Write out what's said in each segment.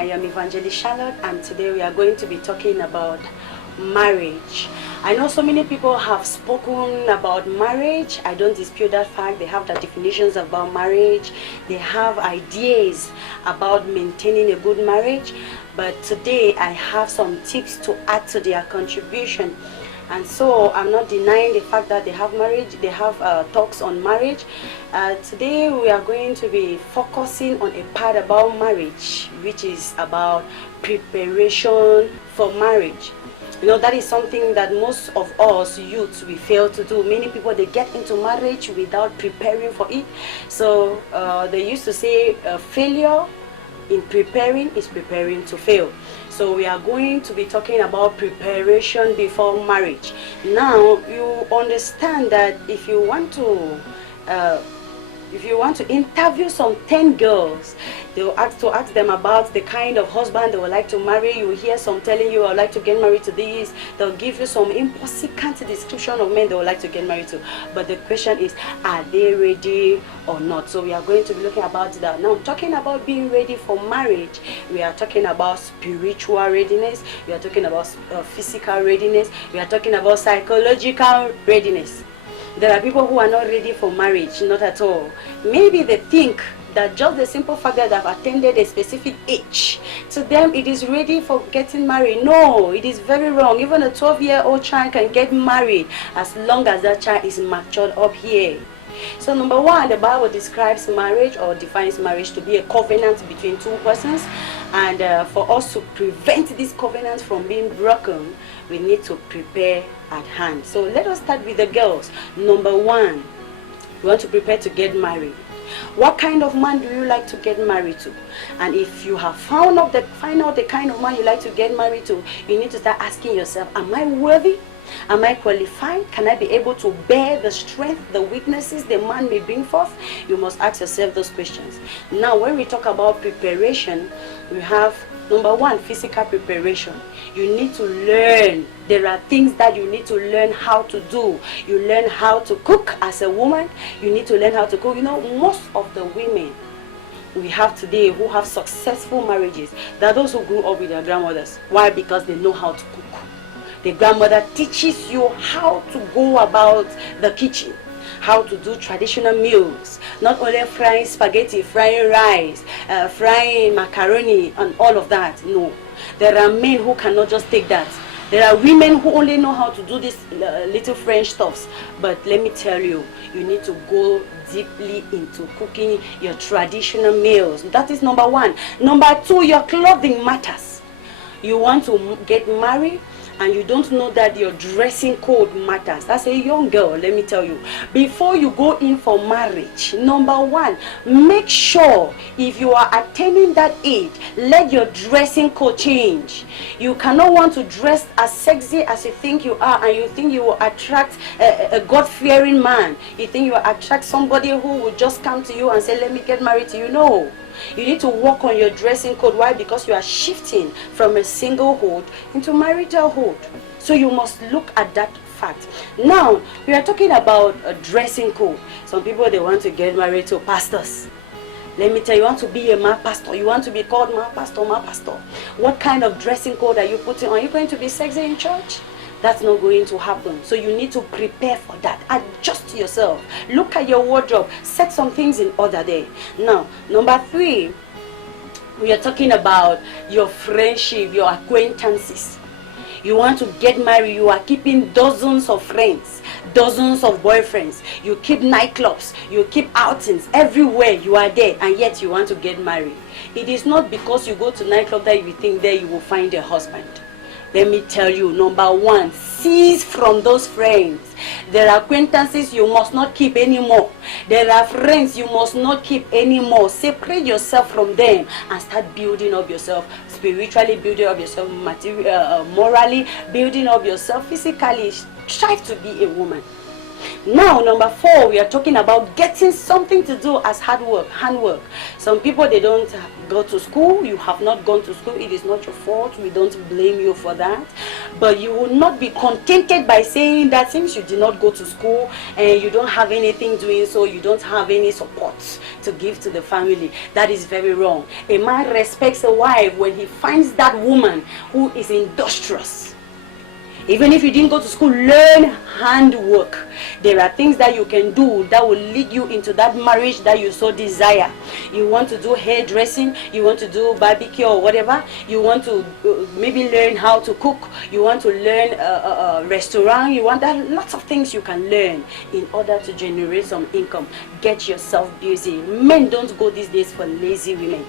I am Evangelist Charlotte, and today we are going to be talking about marriage. I know so many people have spoken about marriage. I don't dispute that fact. They have their definitions about marriage. They have ideas about maintaining a good marriage. But today I have some tips to add to their contribution. And so I'm not denying the fact that they have marriage, they have talks on marriage. Today we are going to be focusing on a part about marriage, which is about preparation for marriage. You know, that is something that most of us youths, we fail to do. Many people, they get into marriage without preparing for it. So they used to say failure in preparing is preparing to fail. So we are going to be talking about preparation before marriage. Now you understand that if you want to interview some 10 girls, they will ask them about the kind of husband they would like to marry. You will hear some telling you, I would like to get married to this. They'll give you some impossible description of men they would like to get married to. But the question is, are they ready or not? So we are going to be looking about that. Now, talking about being ready for marriage, we are talking about spiritual readiness. We are talking about physical readiness. We are talking about psychological readiness. There are people who are not ready for marriage, not at all. Maybe they think that just the simple fact that they've attended a specific age, to them it is ready for getting married. No, it is very wrong. Even a 12-year-old child can get married as long as that child is matured up here. So number one, the Bible describes marriage or defines marriage to be a covenant between two persons. And for us to prevent this covenant from being broken, we need to prepare at hand. So let us start with the girls. Number one, you want to prepare to get married. What kind of man do you like to get married to? And if you have find out the kind of man you like to get married to, you need to start asking yourself, am I worthy? Am I qualified? Can I be able to bear the strength, the weaknesses the man may bring forth? You must ask yourself those questions. Now, when we talk about preparation, we have number one, physical preparation. You need to learn. There are things that you need to learn how to do. You learn how to cook as a woman. You need to learn how to cook. You know, most of the women we have today who have successful marriages, they are those who grew up with their grandmothers. Why? Because they know how to cook. The grandmother teaches you how to go about the kitchen, how to do traditional meals, not only frying spaghetti, frying rice, frying macaroni and all of that. No, there are men who cannot just take that. There are women who only know how to do these little French stuffs. But let me tell you, you need to go deeply into cooking your traditional meals. That is number one. Number two, your clothing matters. You want to get married and you don't know that your dressing code matters. As a young girl, let me tell you, before you go in for marriage, number one, make sure if you are attaining that age, let your dressing code change. You cannot want to dress as sexy as you think you are, and you think you will attract a God-fearing man. You think you will attract somebody who will just come to you and say, let me get married to you. No. You need to work on your dressing code. Why? Because you are shifting from a singlehood into maritalhood. So you must look at that fact. Now, we are talking about a dressing code. Some people, they want to get married to pastors. Let me tell you, you want to be a man pastor. You want to be called man pastor, man pastor. What kind of dressing code are you putting on? Are you going to be sexy in church? That's not going to happen. So you need to prepare for that. Adjust yourself. Look at your wardrobe. Set some things in order there. Now, number three, we are talking about your friendship, your acquaintances. You want to get married, you are keeping dozens of friends, dozens of boyfriends. You keep nightclubs, you keep outings, everywhere you are there, and yet you want to get married. It is not because you go to nightclub that you think there you will find a husband. Let me tell you, number one, cease from those friends. There are acquaintances you must not keep anymore. There are friends you must not keep anymore. Separate yourself from them and start building up yourself, spiritually building up yourself, morally building up yourself, physically. Strive to be a woman. Now, number 4, we are talking about getting something to do as handwork. Some people, they don't go to school. You have not gone to school. It is not your fault. We don't blame you for that. But you will not be contented by saying that since you did not go to school and you don't have anything doing, so you don't have any support to give to the family. That is very wrong. A man respects a wife when he finds that woman who is industrious. Even if you didn't go to school, learn handwork. There are things that you can do that will lead you into that marriage that you so desire. You want to do hairdressing, you want to do barbecue or whatever, you want to maybe learn how to cook, you want to learn restaurant, you want that. Lots of things you can learn in order to generate some income. Get yourself busy. Men don't go these days for lazy women.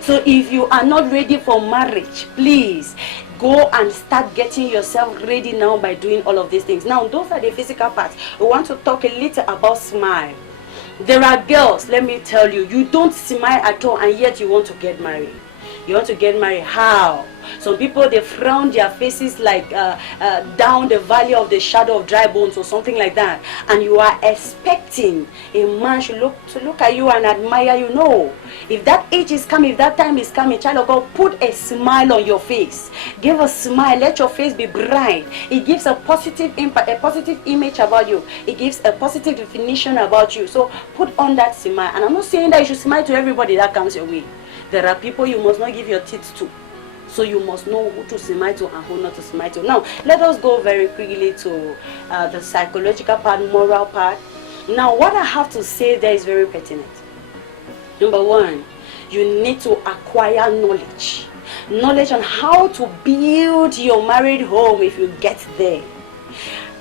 So if you are not ready for marriage, please go and start getting yourself ready now by doing all of these things. Now, those are the physical parts. We want to talk a little about smile. There are girls, let me tell you, you don't smile at all and yet you want to get married. You want to get married. How? Some people, they frown their faces like down the valley of the shadow of dry bones or something like that. And you are expecting a man to look at you and admire you. No. If that age is coming, if that time is coming, child of God, put a smile on your face. Give a smile. Let your face be bright. It gives a positive impact, a positive image about you. It gives a positive definition about you. So put on that smile. And I'm not saying that you should smile to everybody that comes your way. There are people you must not give your teeth to. So you must know who to smile to and who not to smile to. Now, let us go very quickly to the psychological part, moral part. Now, what I have to say there is very pertinent. Number 1, you need to acquire knowledge. Knowledge on how to build your married home if you get there.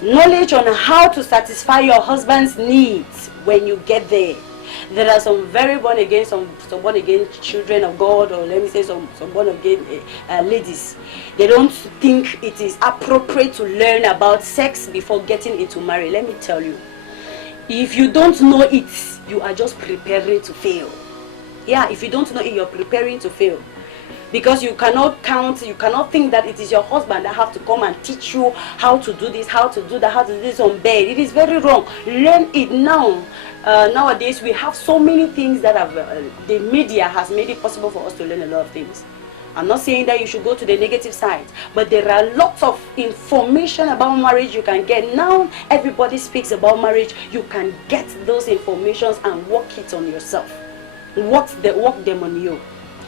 Knowledge on how to satisfy your husband's needs when you get there. There are some very born again, some born again children of God, or let me say some born again ladies. They don't think it is appropriate to learn about sex before getting into marriage. Let me tell you, if you don't know it, you are just preparing to fail. Yeah, if you don't know it, you're preparing to fail. Because you cannot think that it is your husband that have to come and teach you how to do this, how to do that, how to do this on bed. It is very wrong. Learn it now. Nowadays, we have so many things that the media has made it possible for us to learn a lot of things. I'm not saying that you should go to the negative side, but there are lots of information about marriage you can get. Now, everybody speaks about marriage. You can get those informations and work it on yourself. Work them on you.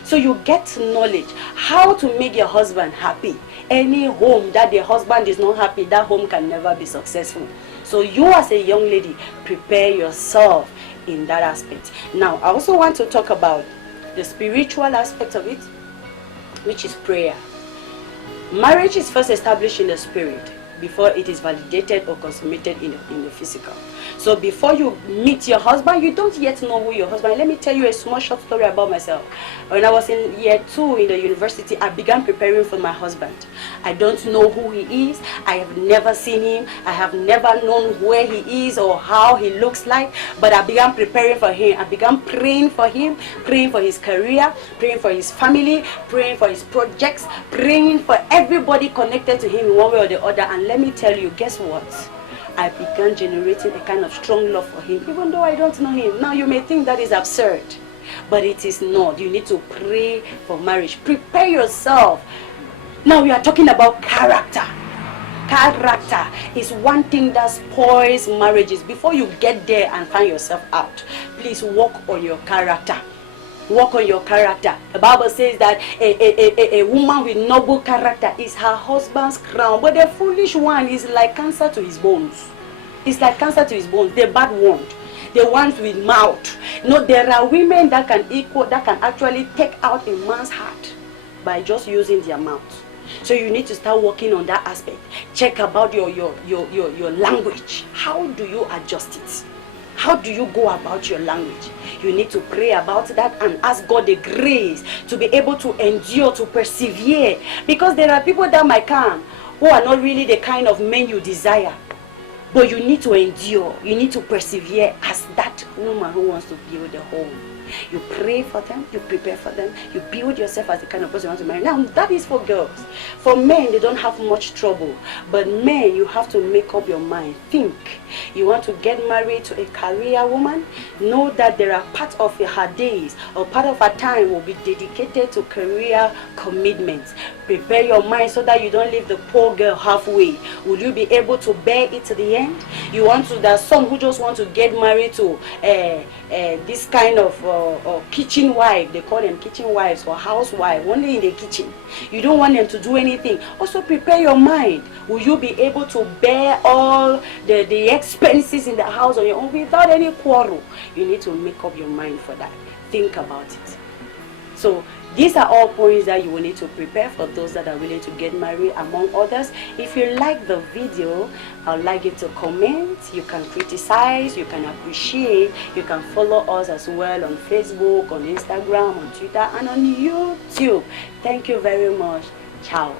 So you get knowledge how to make your husband happy. Any home that the husband is not happy, that home can never be successful. So you as a young lady, prepare yourself in that aspect. Now, I also want to talk about the spiritual aspect of it, which is prayer. Marriage is first established in the spirit before it is validated or consummated in the physical. So before you meet your husband, you don't yet know who your husband is. Let me tell you a small short story about myself. When I was in year 2 in the university, I began preparing for my husband. I don't know who he is. I have never seen him. I have never known where he is or how he looks like. But I began preparing for him. I began praying for him, praying for his career, praying for his family, praying for his projects, praying for everybody connected to him in one way or the other. And let me tell you, guess what? I began generating a kind of strong love for him, even though I don't know him. Now, you may think that is absurd, but it is not. You need to pray for marriage. Prepare yourself. Now, we are talking about character. Character is one thing that spoils marriages. Before you get there and find yourself out, please work on your character. Work on your character. The Bible says that a woman with noble character is her husband's crown, but the foolish one is like cancer to his bones. It's like cancer to his bones. The bad one, the ones with mouth. No, there are women that can actually take out a man's heart by just using their mouth. So you need to start working on that aspect. Check about your language. How do you adjust it? How do you go about your language? You need to pray about that and ask God the grace to be able to endure, to persevere. Because there are people that might come who are not really the kind of men you desire. But you need to endure. You need to persevere as that woman who wants to build a home. You pray for them, you prepare for them, you build yourself as the kind of person you want to marry. Now, that is for girls. For men, they don't have much trouble. But men, you have to make up your mind. Think. You want to get married to a career woman? Know that there are parts of her days or part of her time will be dedicated to career commitments. Prepare your mind so that you don't leave the poor girl halfway. Will you be able to bear it to the end? You want to, there's some who just want to get married to this kind of kitchen wife. They call them kitchen wives or housewife, only in the kitchen. You don't want them to do anything. Also prepare your mind. Will you be able to bear all the expenses in the house on your own without any quarrel? You need to make up your mind for that. Think about it. So these are all points that you will need to prepare for those that are willing to get married, among others. If you like the video, I'd like you to comment. You can criticize, you can appreciate, you can follow us as well on Facebook, on Instagram, on Twitter, and on YouTube. Thank you very much. Ciao.